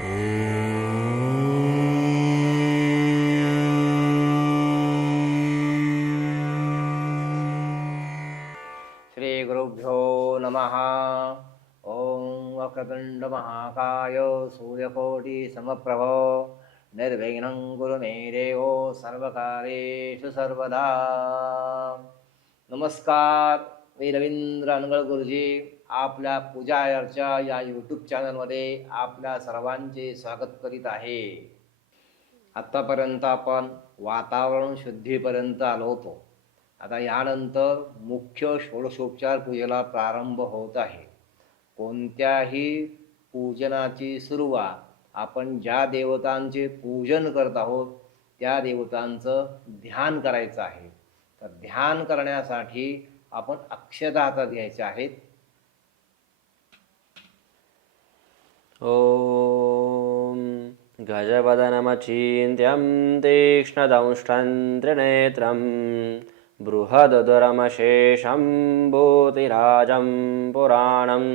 श्रीगुरुभ्यो नमः। ॐ वक्रतुण्डमहाकाय सूर्यकोटिसमप्रभो। निर्विघ्नं कुरु मे देवो सर्वकारेषु सर्वदा। नमस्कार मे रवीन्द्राङ्गळगुरुजी आपल्या पूजा अर्चा या यूट्यूब चॅनलमध्ये आपल्या सर्वांचे स्वागत करीत आहे. आत्तापर्यंत आपण वातावरण शुद्धीपर्यंत आलो होतो. आता यानंतर मुख्य षोडशोपचार पूजेला प्रारंभ होत आहे. कोणत्याही पूजनाची सुरुवात आपण ज्या देवतांचे पूजन करत आहोत त्या देवतांचं ध्यान करायचं आहे. तर ध्यान करण्यासाठी आपण अक्षता हातात घ्यायच्या आहेत. ॐ गजवदनमचिन्त्यं तीक्ष्णदंष्टं त्रिनेत्रं बृहदुरमशेषं भूतिराजं पुराणम्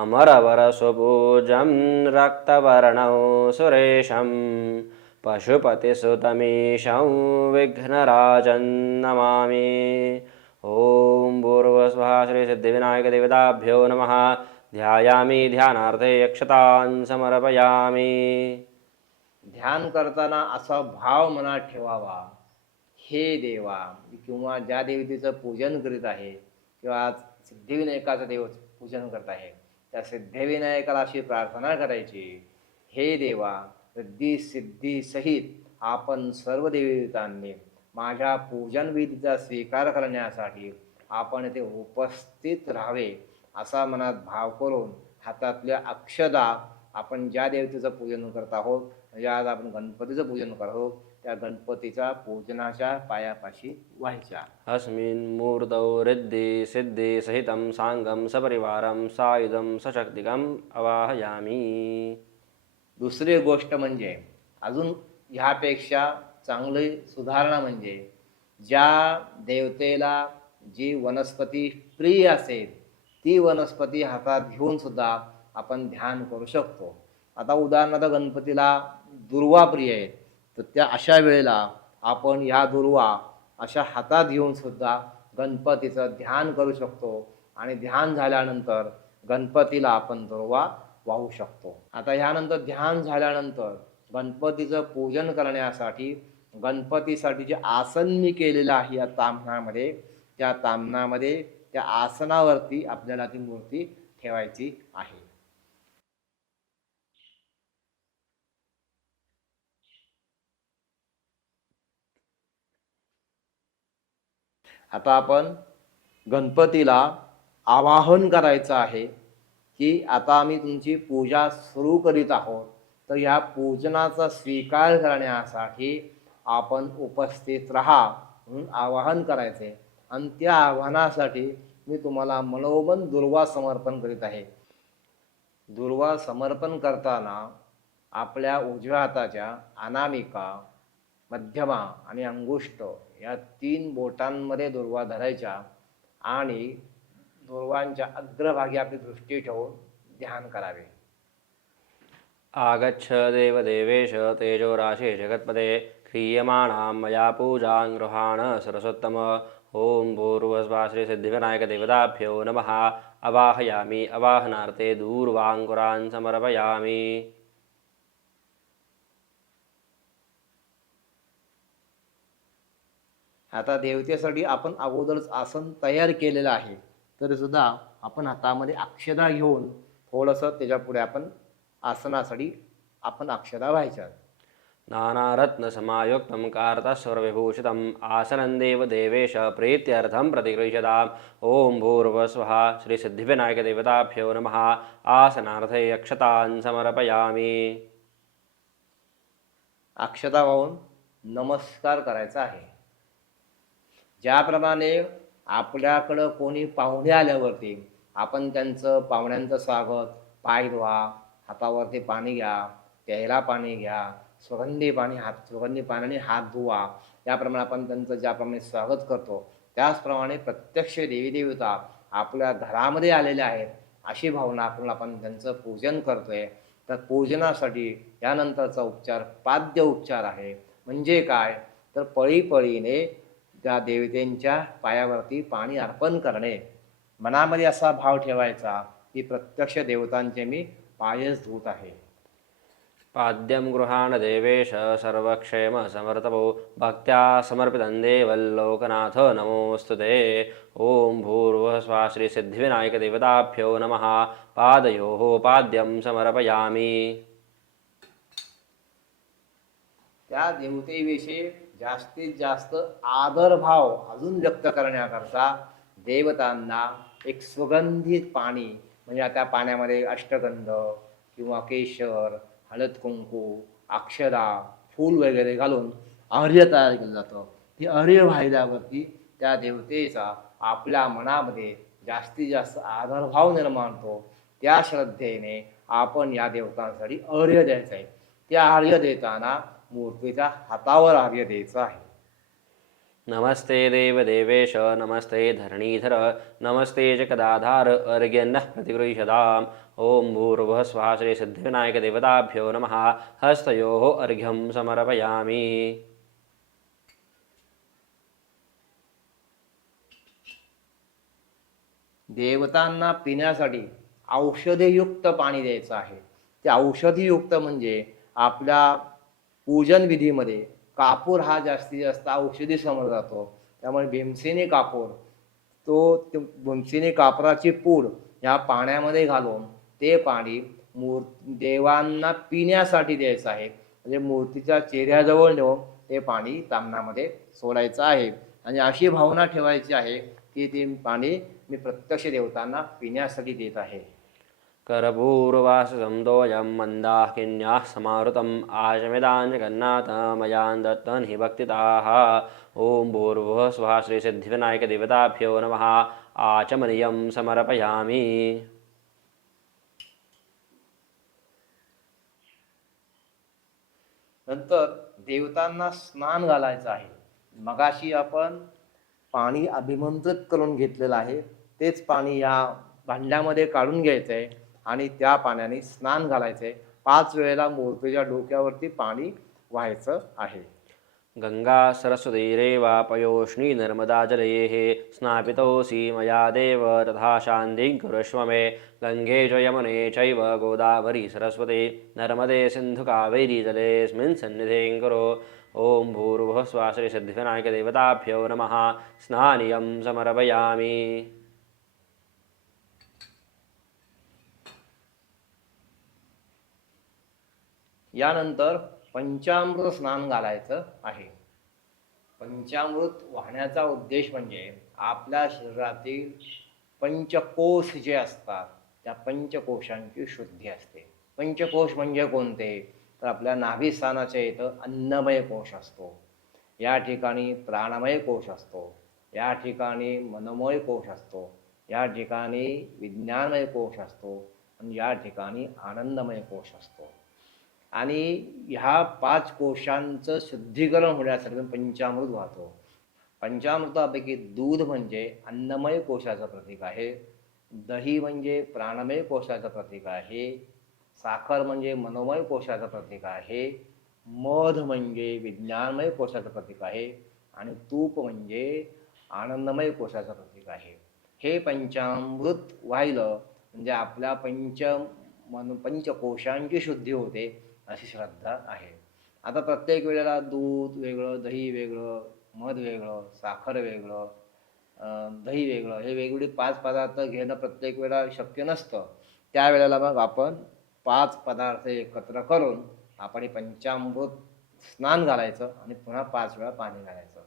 अमरवरसुपूजं रक्तवर्णौ सुरेशं पशुपतिसुतमीशं विघ्नराजं नमामि। ॐ पूर्वस्वः श्रीसिद्धिविनायकदेवताभ्यो नमः ध्यायामि ध्यानार्थे यक्षतान समर्पयामि. ध्यान करताना असा भाव मनात ठेवावा. हे देवा किंवा ज्या देवतेचं पूजन करीत आहे किंवा आज सिद्धिविनायकाचं देव पूजन करत आहे त्या सिद्धिविनायकाला अशी प्रार्थना करायची. हे देवा रिद्धी सिद्धी सहित आपण सर्व देवतांनी माझ्या पूजनविधीचा स्वीकार करण्यासाठी आपण येथे उपस्थित राहावे. असा मनात भाव करून हातातल्या अक्षदा आपण ज्या देवतेचं पूजन करत आहोत म्हणजे आज आपण गणपतीचं पूजन करत आहोत त्या गणपतीच्या पूजनाच्या पायापाशी व्हायच्या. अस्मिन् मूर्तौ रिद्धि सिद्धिसहितं साङ्गं सपरिवारं सायुधं सशक्तिकम् अवाहयामि। दुसरी गोष्ट म्हणजे अजून ह्यापेक्षा चांगली सुधारणा म्हणजे ज्या देवतेला जी वनस्पती प्रिय असेल ती वनस्पती हातात घेऊन सुद्धा आपण ध्यान करू शकतो. आता उदाहरणार्थ गणपतीला दुर्वा प्रिय आहेत तर त्या अशा वेळेला आपण ह्या दुर्वा अशा हातात घेऊन सुद्धा गणपतीचं ध्यान करू शकतो आणि ध्यान झाल्यानंतर गणपतीला आपण दुर्वा वाहू शकतो. आता ह्यानंतर ध्यान झाल्यानंतर गणपतीचं पूजन करण्यासाठी गणपतीसाठी जे आसन मी केलेलं आहे या ताम्हणामध्ये त्या ताम्हणामध्ये त्या आसनावरती आपल्याला ती मूर्ती ठेवायची आहे. आता आपण गणपतीला आवाहन करायचं आहे की आता आम्ही तुमची पूजा सुरू करीत आहोत. तर या पूजनाचा स्वीकार करण्यासाठी आपण उपस्थित राहा म्हणून आवाहन करायचे. आणि त्या आव्हानासाठी मी तुम्हाला मनोमन दुर्वा समर्पण करीत आहे. दुर्वा समर्पण करताना आपल्या उजव्या हाताच्या अनामिका मध्यमा आणि अंगुष्ट या तीन बोटांमध्ये दुर्वा धरायच्या आणि दुर्वांच्या अग्रभागी आपली दृष्टी ठेवून ध्यान करावे. आगच्छ देवदेवेश तेजोराशे जगत्पदे क्रियमाणां मया पूजां गृहाण सरस्वत्तम ॐ पूर्वस्वा श्रीसिद्धिविनायकदेवताभ्यो नमः। अवाहयामि अवाहनार्थे दूर्वाङ्कुरान् समर्पयामि। आता देवतेसाठी आपण अगोदरच आसन तयार केलेलं आहे. तरी सुद्धा आपण हातामध्ये अक्षदा घेऊन थोडंसं त्याच्यापुढे आपण आसनासाठी आपण अक्षदा व्हायच्या. नानारत्नसमायुक्तं कार्तस्वरविभूषितम् आसनं देवदेवेश प्रीत्यर्थं प्रतिगृह्यताम् ॐ भूर्वस्वः। श्रीसिद्धिविनायकदेवताभ्यो नमः। आसनार्थे अक्षतान् समर्पयामि। अक्षता वाहून नमस्कार करायचा आहे. ज्याप्रमाणे आपल्याकडं कोणी पाहुणे आल्यावरती आपण त्यांचं पाहुण्यांचं स्वागत पाय धुवा हातावरती पाणी घ्या प्यायला पाणी घ्या सुगंधी पाणी हात सुगंधी पाण्याने हात धुवा. याप्रमाणे आपण त्यांचं ज्याप्रमाणे स्वागत करतो त्याचप्रमाणे प्रत्यक्ष देवी देवता आपल्या घरामध्ये आलेल्या आहेत अशी भावना आपण आपण त्यांचं पूजन करतोय. तर पूजनासाठी यानंतरचा उपचार पाद्य उपचार आहे. म्हणजे काय? तर पळीपळीने त्या देवतेंच्या पायावरती पाणी अर्पण करणे. मनामध्ये असा भाव ठेवायचा की प्रत्यक्ष देवतांचे मी पायच धूत आहे. पाद्यं गृहाण देवेश सर्वक्षेम भक्त्या समर्पितं देवल्लोकनाथ नमोऽस्तु ते। ॐ भूर्भुवः स्वः श्रीसिद्धिविनायकदेवताभ्यो नमः। पादयोः पाद्यं समर्पयामि। त्या देवतेविषयी जास्तीत जास्त आदरभाव अजून व्यक्त करण्याकरता देवतांना एक सुगंधित पाणी म्हणजे त्या पाण्यामध्ये अष्टगंध किंवा केशर हळद कुंकू अक्षरा फूल वगैरे घालून आर्य तयार केलं जातं. ती अर्य व्हायल्यावरती त्या देवतेचा आपल्या मनामध्ये जास्तीत जास्त आदरभाव निर्माण होतो. त्या श्रद्धेने आपण या देवतांसाठी अर्घ्य द्यायचं आहे. त्या आर्य देताना मूर्तीच्या हातावर आर्य द्यायचं आहे. नमस्ते देवदेवेश नमस्ते धरणीधर नमस्ते जगदाधार कदाधार अर्घ्यन्नः प्रतिगृह्यताम्। ॐ भूर्भुवः स्वः श्रीसिद्धिविनायकदेवताभ्यो नमः। हस्तयोः अर्घ्यं समर्पयामि। देवतांना पिण्यासाठी औषधीयुक्त पाणी द्यायचं आहे. ते औषधीयुक्त म्हणजे आपल्या पूजन विधीमध्ये कापूर हा जास्तीत जास्त औषधी समोर जातो. त्यामुळे भीमसेनी कापूर तो भीमसेनी कापराची पूड ह्या पाण्यामध्ये घालून ते पाणी मूर् देवांना पिण्यासाठी द्यायचं आहे. म्हणजे मूर्तीच्या चेहऱ्याजवळ नेऊन ते पाणी तांबणामध्ये सोडायचं आहे. आणि अशी भावना ठेवायची आहे की ते पाणी मी प्रत्यक्ष देवतांना पिण्यासाठी देत आहे. करपूर्वाससंदोयं मन्दाकिन्याः समावृतम् आशमिदान् जगन्नाथ मयान् दत्तन् हि भक्तिताः। ॐ भूर्भुवः स्वः श्रीसिद्धिविनायकदेवताभ्यो नमः। आचमनीयं समर्पयामि। नंतर देवतांना स्नान घालायचं आहे. मगाशी आपण पाणी अभिमंत्रित करून घेतलेलं आहे. तेच पाणी या भांड्यामध्ये काढून घ्यायचं आहे आणि त्या पाण्याने स्नान घालायचे. पाच वेळेला मूर्तीच्या डोक्यावरती पाणी व्हायचं आहे. गंगा सरस्वती रेवा पयोष्णी नर्मदा जलयेः स्नापितोऽसि मया देव तथा शान्तिं कुरुष्व मे. गङ्गे च यमुने चैव गोदावरी सरस्वती नर्मदे सिन्धुकावेरी जलेऽस्मिन् सन्निधिं कुरु. ॐ भूर्भुवः स्वः श्रीसिद्धिविनायकदेवताभ्यो नमः. स्नानियं समर्पयामि। यानंतर पंचामृत स्नान घालायचं आहे. पंचामृत वाहण्याचा उद्देश म्हणजे आपल्या शरीरातील पंचकोश जे असतात त्या पंचकोशांची शुद्धी असते. पंचकोश म्हणजे कोणते? तर आपल्या नाभिस्थानाच्या इथं अन्नमय कोश असतो. या ठिकाणी प्राणमय कोश असतो. या ठिकाणी मनमय कोश असतो. या ठिकाणी विज्ञानमय कोश असतो. आणि या ठिकाणी आनंदमय कोश असतो. आणि ह्या पाच कोशांचं शुद्धीकरण होण्यासाठी पंचामृत वाहतो. पंचामृतापैकी दूध म्हणजे अन्नमय कोशाचं प्रतीक आहे. दही म्हणजे प्राणमय कोशाचं प्रतीक आहे. साखर म्हणजे मनोमय कोशाचं प्रतीक आहे. मध म्हणजे विज्ञानमय कोशाचं प्रतीक आहे. आणि तूप म्हणजे आनंदमय कोशाचं प्रतीक आहे. हे पंचामृत वाहिलं म्हणजे आपल्या पंच मन पंचकोशांची शुद्धी होते. अशी श्रद्धा आहे. आता प्रत्येक वेळेला दूध वेगळं दही वेगळं मध वेगळं साखर वेगळं दही वेगळं हे वेगवेगळे पाच पदार्थ घेणं प्रत्येक वेळा शक्य नसतं. त्यावेळेला मग आपण पाच पदार्थ एकत्र करून आपण पंचामृत स्नान घालायचं आणि पुन्हा पाच वेळा पाणी घालायचं.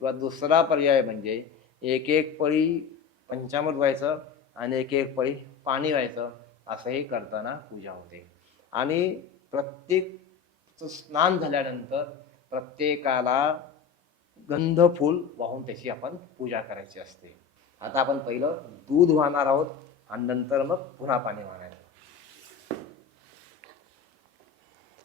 किंवा दुसरा पर्याय म्हणजे एक एक पळी पंचामृत व्हायचं आणि एक एक पळी पाणी व्हायचं असंही करताना पूजा होते. आणि प्रत्येक स्नान झाल्यानंतर प्रत्येकाला गंधफूल वाहून त्याची आपण पूजा करायची असते. आता आपण पहिलं दूध वाहणार आहोत आणि नंतर मग पुन्हा पाणी वाहणार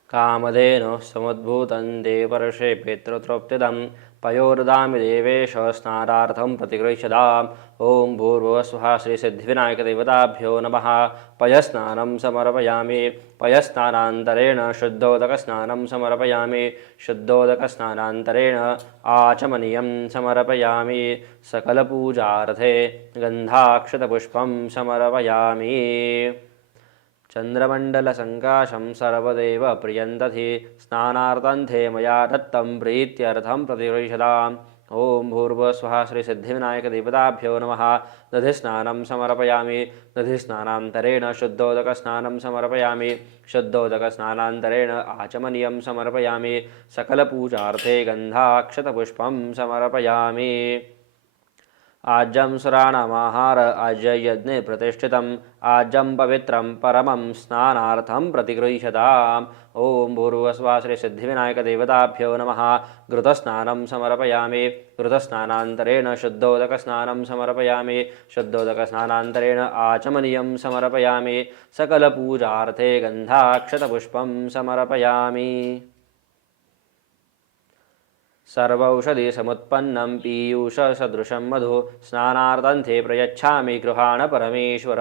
कामधेन समद्भूतं देवर्षे पितृतृप्तिदं पयोरदामि देवेश स्नानार्थं प्रतिगृह्यताम्। ॐ भूर्भुवस्वः श्रीसिद्धिविनायकदेवताभ्यो नमः। पयस्नानं समर्पयामि। पयस्नानान्तरेण शुद्धोदकस्नानं समर्पयामि। शुद्धोदकस्नानान्तरेण आचमनीयं समर्पयामि। सकलपूजार्थे गन्धाक्षतपुष्पं समर्पयामि। चन्द्रमण्डलसङ्काशं सर्वदेव प्रियन्तधि स्नानार्थन्थे मया दत्तं प्रीत्यर्थं प्रतिगृह्यताम् ॐ भूर्भुवस्वः श्रीसिद्धिविनायकदेवताभ्यो नमः। दधिस्नानं समर्पयामि। दधिस्नानान्तरेण शुद्धोदकस्नानं समर्पयामि। शुद्धोदकस्नानान्तरेण आचमनीयं समर्पयामि। सकलपूजार्थे गन्धाक्षतपुष्पं समर्पयामि। आज्यं सुराणामाहार आज्ययज्ञे प्रतिष्ठितम्। आज्यं पवित्रं परमं स्नानार्थं प्रतिगृह्यताम्। ॐ भूर्भुवस्वा श्रीसिद्धिविनायकदेवताभ्यो नमः। घृतस्नानं समर्पयामि। घृतस्नानान्तरेण शुद्धोदकस्नानं समर्पयामि। शुद्धोदकस्नानान्तरेण आचमनीयं समर्पयामि। सकलपूजार्थे गन्धाक्षतपुष्पं समर्पयामि सर्वौषधिसमुत्पन्नं पीयूषसदृशं मधु स्नानार्थन्थे प्रयच्छामि गृहाण परमेश्वर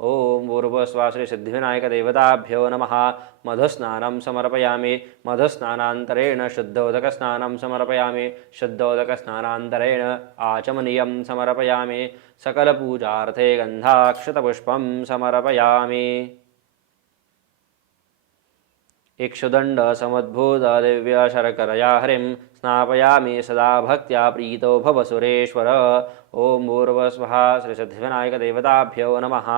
ॐ पूर्वस्वा श्रीसिद्धिविनायकदेवताभ्यो नमः। मधुस्नानं समर्पयामि। मधुस्नानान्तरेण शुद्धोदकस्नानं समर्पयामि। शुद्धोदकस्नानान्तरेण आचमनीयं समर्पयामि। सकलपूजार्थे गन्धाक्षतपुष्पं समर्पयामि। इक्षुदण्डसमुद्भूतदिव्यशर्करया हरिं स्नापयामि सदा भक्त्या प्रीतो भव सुरेश्वर। ॐ भूर्वस्वः श्रीसिद्धिविनायकदेवताभ्यो नमः।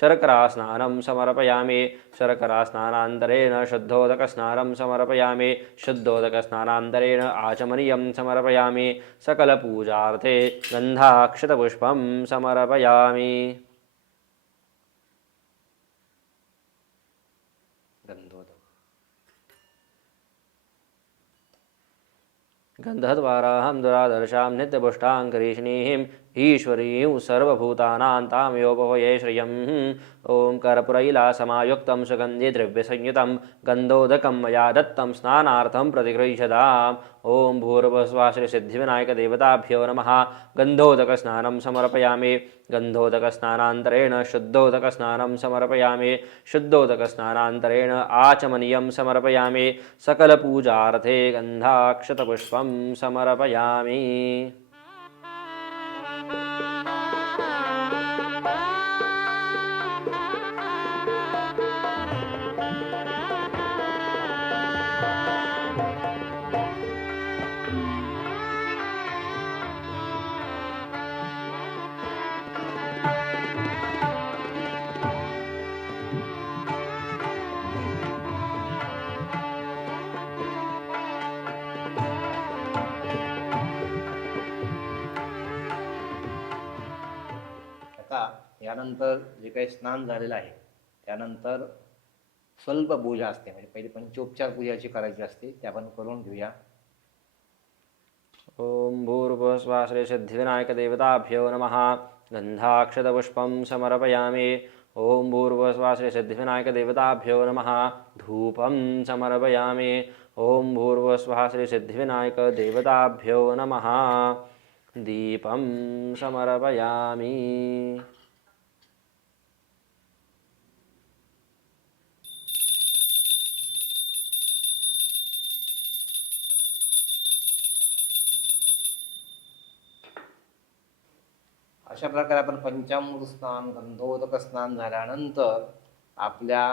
शर्करास्नानं समर्पयामि शर्करास्नानान्तरेण शुद्धोदकस्नानं समर्पयामि शुद्धोदकस्नानान्तरेण आचमनीयं समर्पयामि सकलपूजार्थे गन्धाक्षतपुष्पं समर्पयामि गंधोदक गन्धद्वाराहं दुरादर्शां नित्यपुष्टाङ्करीषिणीं ईश्वरीं सर्वभूतानां तामयोपवये श्रियम्। ॐ कर्पुरैलासमायुक्तं सुगन्धिद्रव्यसंयुतं गन्धोदकं मया दत्तं स्नानार्थं प्रतिगृह्यताम्। ॐ भूर्भुवस्वा सिद्धिविनायकदेवताभ्यो नमः। गन्धोदकस्नानं समर्पयामि। गन्धोदकस्नानान्तरेण शुद्धोदकस्नानं समर्पयामि। शुद्धोदकस्नानान्तरेण आचमनीयं समर्पयामि। सकलपूजार्थे गन्धाक्षतपुष्पं समर्पयामि। त्यानंतर जे काही स्नान झालेलं आहे त्यानंतर स्वल्प पूजा असते. म्हणजे पहिली पंचोपचार पूजाची करायची असते ते आपण करून घेऊया. ॐ सिद्धिविनायक देवताभ्यो नमः. गन्धाक्षतपुष्पं समर्पयामि. ॐ भूर्भुवस्वा श्रीसिद्धिविनायकदेवताभ्यो नमः. धूपं समर्पयामि. ॐ भूर्भुवस्वः श्रीसिद्धिविनायकदेवताभ्यो नमः. दीपं समर्पयामि. अशा प्रकारे आपण पंचामृत स्नान गंधोदक स्नान झाल्यानंतर आपल्या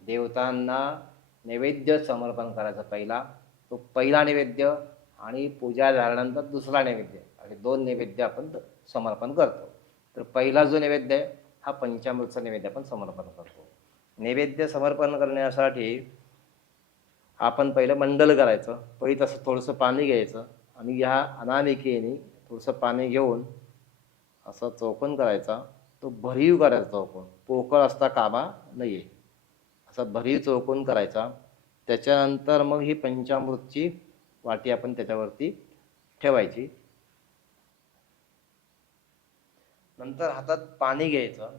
देवतांना नैवेद्य समर्पण करायचा पहिला. तो पहिला नैवेद्य आणि पूजा झाल्यानंतर दुसरा नैवेद्य असे दोन नैवेद्य आपण समर्पण करतो. तर पहिला जो नैवेद्य आहे हा पंचामृतचा नैवेद्य आपण समर्पण करतो. नैवेद्य समर्पण करण्यासाठी आपण पहिलं मंडल करायचं पहिलं तसं थोडंसं पाणी घ्यायचं आणि ह्या अनामिकेने थोडंसं पाणी घेऊन असा चौकोन करायचा. तो भरीव करायचा चौकोन पोकळ असता कामा नये. असा भरीव चौकोन करायचा. त्याच्यानंतर मग ही पंचामृतची वाटी आपण त्याच्यावरती ठेवायची. नंतर हातात पाणी घ्यायचं.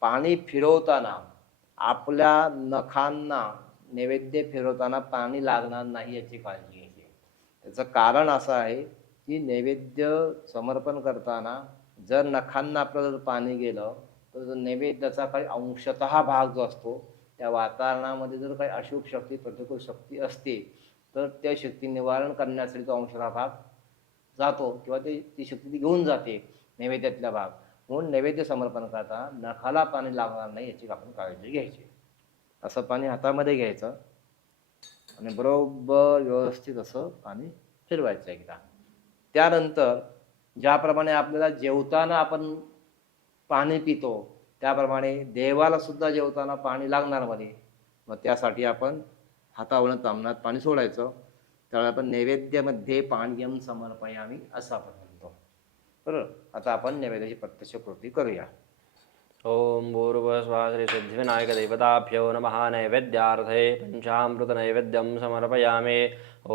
पाणी फिरवताना आपल्या नखांना नैवेद्य फिरवताना पाणी लागणार नाही याची काळजी घ्यायची. त्याचं कारण असं आहे की नैवेद्य समर्पण करताना जर नखांना आपलं जर पाणी गेलं तर जो नैवेद्याचा काही अंशतः भाग जो असतो त्या वातावरणामध्ये जर काही अशुभ शक्ती प्रतिकूल शक्ती असते तर त्या शक्ती निवारण करण्यासाठी तो अंशतः भाग जातो किंवा ते ती शक्ती ती घेऊन जाते नैवेद्यातला भाग. म्हणून नैवेद्य समर्पण करता नखाला पाणी लागणार नाही याची आपण काळजी घ्यायची. असं पाणी हातामध्ये घ्यायचं आणि बरोबर व्यवस्थित असं पाणी फिरवायचं एकदा. त्यानंतर ज्याप्रमाणे आपल्याला जेवताना आपण पाणी पितो त्याप्रमाणे देवाला सुद्धा जेवताना पाणी लागणार मध्ये मग त्यासाठी आपण हातावरून तामणात पाणी सोडायचं. त्यावेळी आपण नैवेद्यामध्ये पाण्यम समर्पयामी असं आपण म्हणतो. बरोबर आता आपण नैवेद्याची प्रत्यक्ष कृती करूया. ॐ पूर्वस्वा श्रीसिद्धिविनायकदेवताभ्यो नमः नैवेद्यार्थे पञ्चामृतनैवेद्यं समर्पयामि।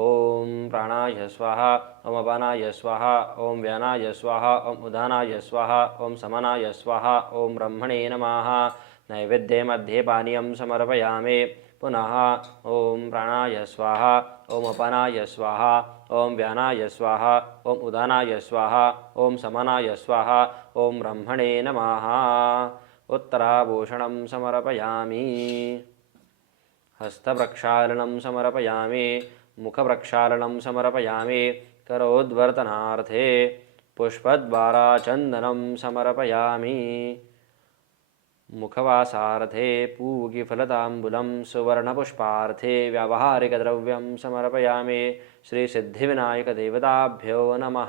ॐ प्राणाय स्वाहा ॐ अपानाय स्वाहा ॐ व्यानाय स्वाहा ॐ उदानाय स्वाहा ॐ समनाय स्वाहा ॐ ब्रह्मणे नमः। नैवेद्ये मध्ये पानीयं समर्पयामि। पुनः ॐ प्राणाय स्वाहा ॐ अपानाय स्वाहा ॐ व्यानाय स्वाहा ॐ उदानाय स्वाहा ॐ समनाय स्वाहा ओम ब्रह्मणे नमः। उत्तराभूषणं समर्पयामि। हस्तप्रक्षालनं समर्पयामि। मुखप्रक्षालनं समर्पयामि। करोद्वर्तनार्थे पुष्पद्वाराचन्दनं समर्पयामि। मुखवासार्थे पूगिफलताम्बुलं सुवर्णपुष्पार्थे व्यावहारिकद्रव्यं समर्पयामि श्रीसिद्धिविनायकदेवताभ्यो नमः।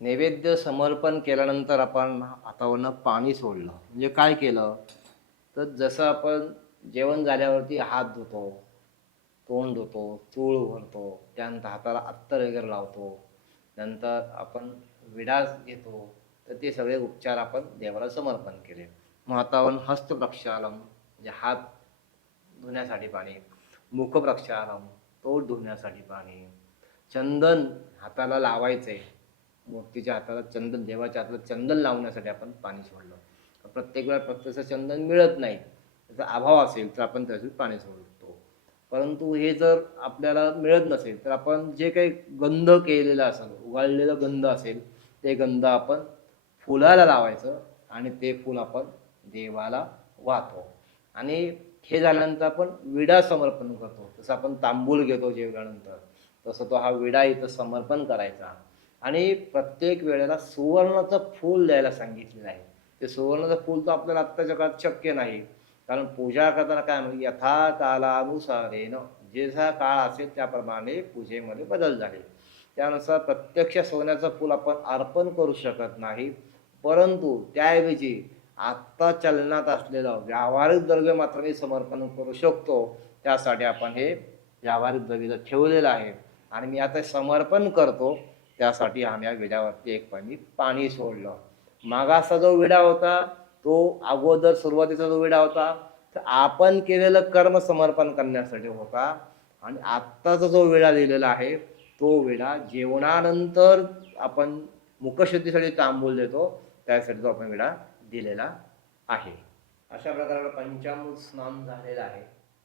नैवेद्य समर्पण केल्यानंतर आपण हातावरनं पाणी सोडलं. म्हणजे काय केलं? तर जसं आपण जेवण झाल्यावरती हात धुतो तोंड धुतो चूळ भरतो त्यानंतर हाताला अत्तर वगैरे लावतो नंतर आपण विडास घेतो तर ते सगळे उपचार आपण देवाला समर्पण केले. महतावन हस्त प्रक्षालम म्हणजे हात धुण्यासाठी पाणी मुख प्रक्षालम तोंड धुण्यासाठी पाणी चंदन हाताला लावायचं आहे मूर्तीच्या हाताला चंदन देवाच्या हाताला चंदन लावण्यासाठी आपण पाणी सोडलं. प्रत्येक वेळा प्रत्यक्ष चंदन मिळत नाही त्याचा अभाव असेल तर आपण त्यासाठी पाणी सोडतो. परंतु हे जर आपल्याला मिळत नसेल तर आपण जे काही गंध केलेलं असेल उगाळलेलं गंध असेल ते गंध आपण फुलाला लावायचं आणि ते फुल आपण देवाला वाहतो. आणि हे झाल्यानंतर आपण विडा समर्पण करतो. जसं आपण तांबूल घेतो जेवल्यानंतर तसं तो हा विडा इथं समर्पण करायचा. आणि प्रत्येक वेळेला सुवर्णाचं फूल द्यायला सांगितलेलं आहे ते सुवर्णाचं फूल तर आपल्याला आत्ताच्या काळात शक्य नाही. कारण पूजा करताना काय म्हणजे यथा जे जसा काळ असेल त्याप्रमाणे पूजेमध्ये बदल झाले. त्यानुसार प्रत्यक्ष सोन्याचं फूल आपण अर्पण करू शकत नाही. परंतु त्याऐवजी आत्ता चलनात असलेलं व्यावहारिक द्रव्य मात्र मी समर्पण करू शकतो त्यासाठी आपण हे व्यावहारिक द्रव्य ठेवलेलं आहे. आणि मी आता समर्पण करतो त्यासाठी आम्ही या विड्यावरती एक पाणी पाणी सोडलं. मागाचा जो विडा होता तो अगोदर सुरुवातीचा जो विडा होता तर आपण केलेलं कर्म समर्पण करण्यासाठी होता. आणि आत्ताचा जो विडा दिलेला आहे तो विडा जेवणानंतर आपण मुखशुद्धीसाठी तांबूल देतो. त्यासाठी तो आपण वेळा दिलेला आहे. अशा प्रकारे पंचामृत स्नान झालेलं आहे.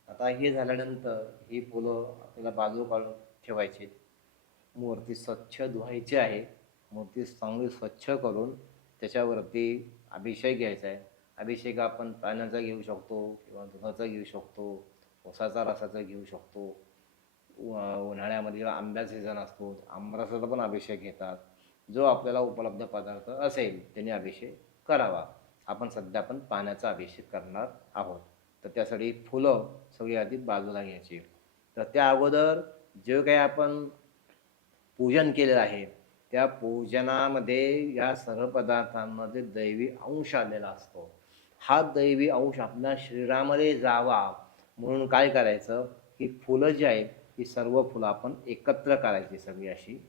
आता हे झाल्यानंतर ही फुलं आपल्याला बाजू काढून ठेवायची. मूर्ती स्वच्छ धुवायची आहे. मूर्ती चांगली स्वच्छ करून त्याच्यावरती अभिषेक घ्यायचा आहे. अभिषेक आपण पाण्याचा घेऊ शकतो किंवा दुधाचा घेऊ शकतो उसाचा रसाचा घेऊ शकतो. उन्हाळ्यामध्ये आंब्याचा सीझन असतो. आंबरसाचा पण अभिषेक घेतात. जो आपल्याला उपलब्ध पदार्थ असेल त्याने अभिषेक करावा. आपण सध्या पण पाण्याचा अभिषेक करणार आहोत. तर त्यासाठी फुलं सगळी आधी बाजूला घ्यायची. तर त्या अगोदर जे काही आपण पूजन केलेलं आहे त्या पूजनामध्ये या सर्व पदार्थांमध्ये दैवी अंश आलेला असतो. हा दैवी अंश आपल्या शरीरामध्ये जावा म्हणून काय करायचं? की फुलं जी आहेत ही सर्व फुलं आपण एकत्र करायची सगळी अशी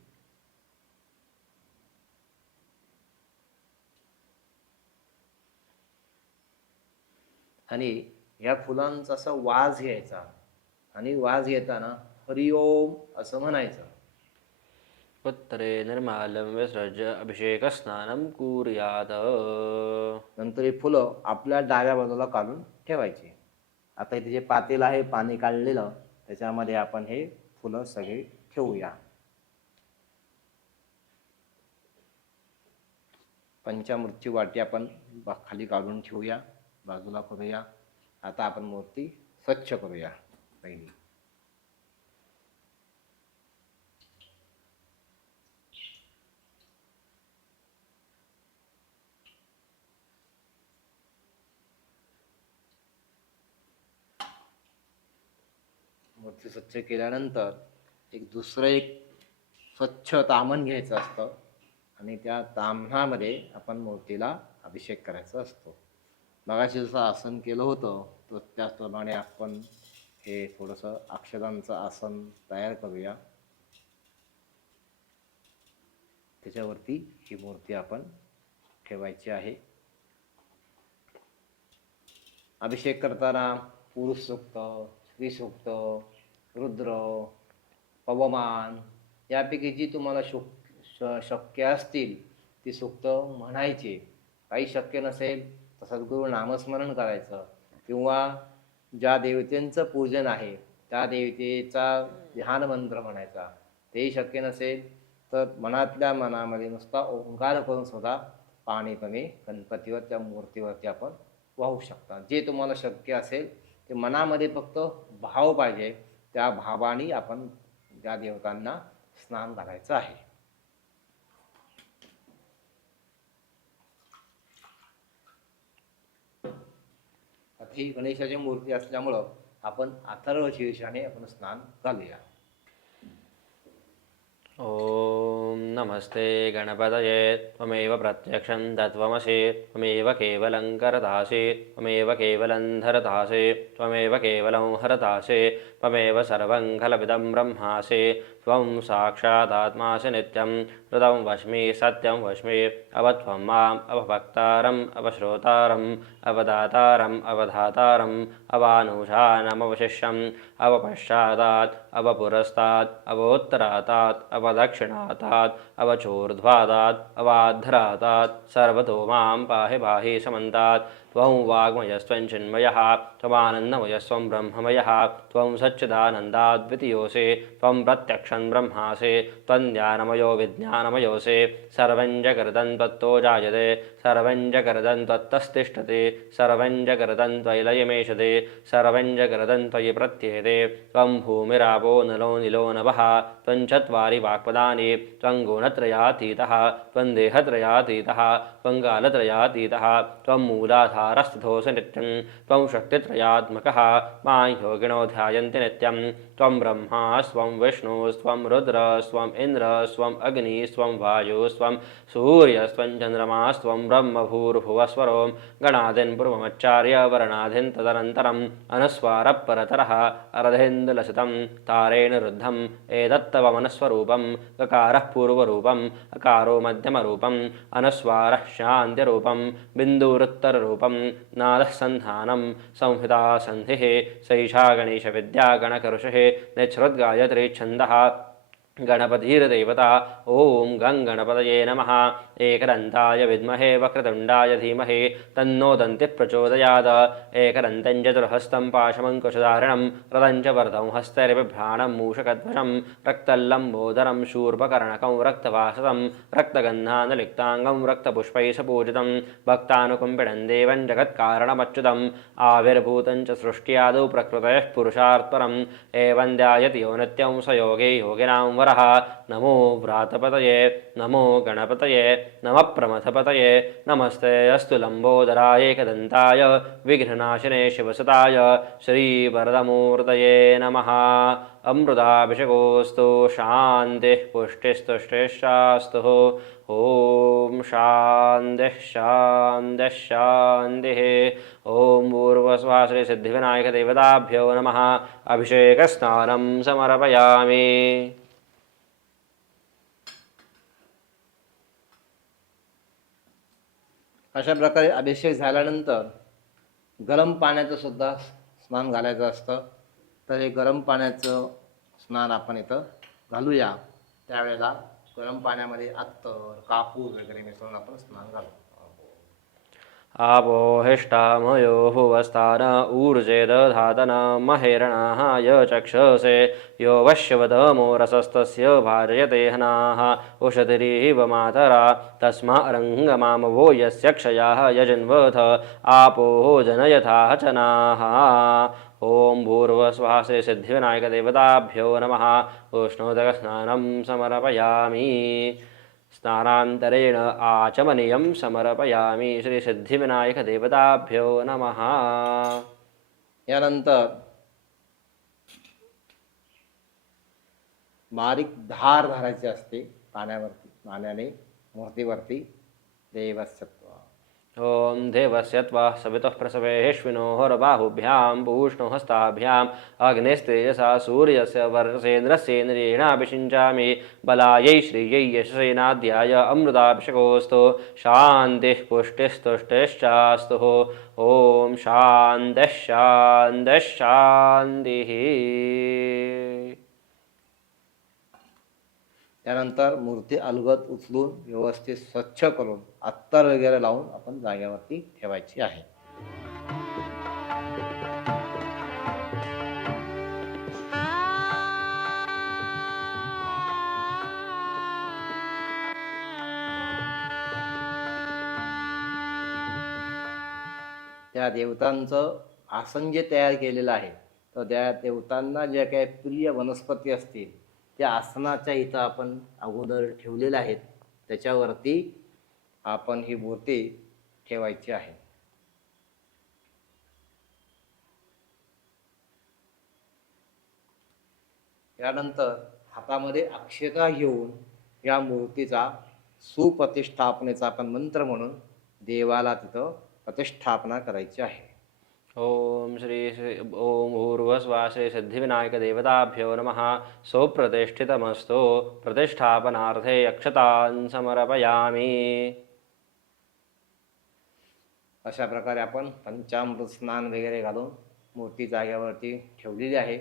आणि या फुलांचा असा वास घ्यायचा. आणि वास घेताना हरिओम असं म्हणायचं. उत्तरे निर्माल्यं विसृज्य अभिषेकस्नानं कुर्यात्. नंतर ही फुलं आपल्या डाव्या बाजूला काढून ठेवायची. आता इथे जे पातेलं आहे पाणी काढलेलं त्याच्यामध्ये आपण हे फुलं सगळे ठेवूया. पंचामृतची वाटी आपण खाली काढून ठेवूया. बाजूला करूया. आता आपण मूर्ती स्वच्छ करूया पहिली मूर्ती स्वच्छ केल्यानंतर एक दुसरं एक स्वच्छ तामण घ्यायचं असतं आणि त्या तामणामध्ये आपण मूर्तीला अभिषेक करायचा असतो. मगाशी जसं आसन केलं होतं तर त्याचप्रमाणे आपण हे थोडंसं अक्षरांचं आसन तयार करूया. त्याच्यावरती ही मूर्ती आपण ठेवायची आहे. अभिषेक करताना पुरुष सूक्त स्त्री सूक्त रुद्र पवमान यापैकी जी तुम्हाला शुक श शक्य असतील ती सूक्त म्हणायची. काही शक्य नसेल सद्गुरू नामस्मरण करायचं. किंवा ज्या देवतेंचं पूजन आहे त्या देवतेचा ध्यान मंत्र म्हणायचा. तेही शक्य नसेल तर मनातल्या मनामध्ये नुसता ओंकार करून सुद्धा पाणी तुम्ही गणपतीवर त्या मूर्तीवरती आपण वाहू शकता. जे तुम्हाला शक्य असेल ते मनामध्ये फक्त भाव पाहिजे त्या भावाने आपण त्या देवतांना स्नान घालायचं आहे. ही गणेशाची मूर्ती असल्यामुळं आपण अथर्व शीर्षाने आपण स्नान घालूया ॐ नमस्ते गणपतये त्वमेव प्रत्यक्षं तत्त्वमसि त्वमेव केवलं करतासि त्वमेव केवलं धरतासि त्वमेव केवलं हरतासि त्वमेव सर्वं खलविदं ब्रह्मासि त्वं साक्षादात्मासि नित्यं हृदं वश्मि सत्यं वश्मि अवत्वं माम् अवभक्तारम् अवश्रोतारम् अवदातारम् अवधातारम् अवानुषानमवशिष्यम् अवपश्चादात् अवपुरस्तात् अवोत्तरातात् अवदक्षिणातात् अवचोर्ध्वादात् अवाद्धरातात् सर्वतो मां पाहि पाहि समन्तात्। त्वं वाग्मयस्त्वं चिन्मयः त्वमानन्दमयस्त्वं ब्रह्ममयः। त्वं सच्चिदानन्दाद्वितीयोऽसि त्वं प्रत्यक्षं ब्रह्मासि। त्वं ज्ञानमयो विज्ञानमयोऽसि। सर्वं जगर्दं त्वत्तो जायते। सर्वं जगर्दं त्वत्तस्तिष्ठति सर्वं जगर्दं त्वयिलयमेषते सर्वं जगर्दं त्वयि प्रत्येते त्वं भूमिरापो नलो निलो नभः त्वं चत्वारि वाक्पदानि त्वं गुणत्रयातीतः त्वं देहत्रयातीतः त्वं कालत्रयातीतः त्वं मूलाधारस्थितोऽसि नित्यं त्वं शक्तित्रयात्मकः। मां योगिनो ध्यायन्ति नित्यं त्वं ब्रह्मास्त्वं विष्णु स्वं रुद्र स्वम् इन्द्र स्वम् अग्निः स्वं वायु स्वं सूर्य स्वं चन्द्रमा चन्द्रमास्त्वं ब्रह्मभूर्भुवस्वरो गणाधिन् पूर्वमच्चार्य वरणाधिं तदनन्तरम् अनुस्वारपरतरः अरधेन्दुलसितं तारेण रुद्धम् एतत्तवमनस्वरूपं अकारः पूर्वरूपम् अकारो मध्यमरूपम् अनुस्वारः शान्त्यरूपं बिन्दुरुत्तररूपं नादः सन्धानं संहितासन्धिः सैषा गणेशविद्या गणकरुषः निच्छ्रुद्गायत्री छन्दः गणपतिर्देवता ॐ गं गणपतये नमः एकदन्ताय विद्महे वक्रतुण्डाय धीमहि तन्नो दन्तिः प्रचोदयात् एकदन्तं चतुर्हस्तं पाशमङ्कुशधारिणं रदं च वरदं हस्तैर्बिभ्राणं मूषकध्वजं रक्तल्लम्बोदरं शूर्पकर्णकं रक्तवासतं रक्तगन्धानलिक्ताङ्गं रक्तपुष्पैः सपूजितं भक्तानुकुम्पिणं देवं जगत्कारणमच्युतम् आविर्भूतं च सृष्ट्यादौ प्रकृतयः पुरुषात्परम् एवं ध्यायति यो नित्यं स योगे योगिनां वरः। नमो व्रातपतये नमो गणपतये नमः प्रमथपतये नमस्ते अस्तु लम्बोदराय एकदन्ताय विघ्ननाशिने शिवसुताय श्रीवरदमूर्तये नमः। अमृताभिषेकोऽस्तु शान्तिः पुष्टिस्तुष्टिश्चास्तु ॐ शान्तिः शान्तिः शान्तिः। ॐ पूर्वस्वा श्रीसिद्धिविनायकदेवताभ्यो नमः। अभिषेकस्नानं समर्पयामि अशा प्रकारे अभिषेक झाल्यानंतर गरम पाण्याचं सुद्धा स्नान घालायचं असतं. तर हे गरम पाण्याचं स्नान आपण इथं घालूया. त्यावेळेला गरम पाण्यामध्ये अत्तर कापूर वगैरे मिसळून आपण स्नान घालू. आपोहिष्टामयो भुवस्थान ऊर्जे दधातन महेरणाः य चक्षसे यो रसस्तस्य भार्यते हनाः। उषतिरिव मातरा। तस्मा रङ्गमामवो यस्य क्षयाः यजन्वथ। आपो जनयथा चनाः ॐ भूर्वस्वासे सिद्धिविनायकदेवताभ्यो नमः। उष्णोदकस्नानं समर्पयामि स्नानान्तरेण आचमनीयं समर्पयामि श्रीसिद्धिविनायकदेवताभ्यो नमः। यानंतर बारीक धार धरायची असते पाण्यावरती पाण्याने मूर्तीवरती देवस्य ॐ देवस्य त्वा सवितः प्रसवेश्विनोर्बाहुभ्यां पूष्णोहस्ताभ्याम् अग्नेस्तेजसा सूर्यस्य वर्षेन्द्रस्येन्द्रियेणाभिषिञ्चामि बलायै श्रियै यशसेनाध्याय अमृताभिषेकोऽस्तु शान्तिः पुष्टिस्तुष्टिश्चास्तु। ॐ शान्तिः शान्तिः शान्तिः त्यानंतर मूर्ती अलगत उचलून व्यवस्थित स्वच्छ करून अत्तर वगैरे लावून आपण जागेवरती ठेवायची आहे. त्या देवतांचं आसन जे तयार केलेलं आहे तर त्या देवतांना ज्या काही प्रिय वनस्पती असतील त्या आसनाच्या इथं आपण अगोदर ठेवलेल्या आहेत. त्याच्यावरती आपण ही मूर्ती ठेवायची आहे. त्यानंतर हातामध्ये अक्षता घेऊन या मूर्तीचा सुप्रतिष्ठापनेचा आपण मंत्र म्हणून देवाला तिथं प्रतिष्ठापना करायची आहे. ॐ श्री श्री ॐ भूर्भुवस्वा श्री सिद्धिविनायकदेवताभ्यो नमः सौप्रतिष्ठितमस्तु प्रतिष्ठापनार्थे अक्षतान् समर्पयामी। अशा प्रकारे आपण पंचामृत स्नान वगैरे घालून मूर्ती जाग्यावरती ठेवलेली आहे.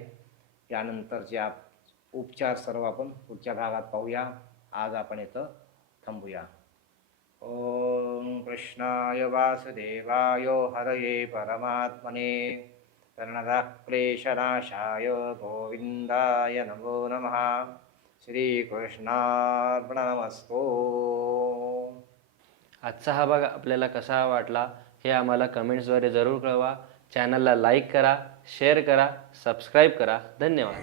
यानंतरचे आप उपचार सर्व आपण पुढच्या भागात पाहूया. आज आपण इथं थांबूया. ओम कृष्णाय वासुदेवाय हरये परमात्मने कर्णदाक्लेशनाशाय गोविंदाय नमो नमः। श्रीकृष्णार्पणमस्तु। आजचा हा भाग आपल्याला कसा वाटला हे आम्हाला कमेंट्सद्वारे जरूर कळवा. चॅनलला लाईक करा शेअर करा सबस्क्राईब करा. धन्यवाद.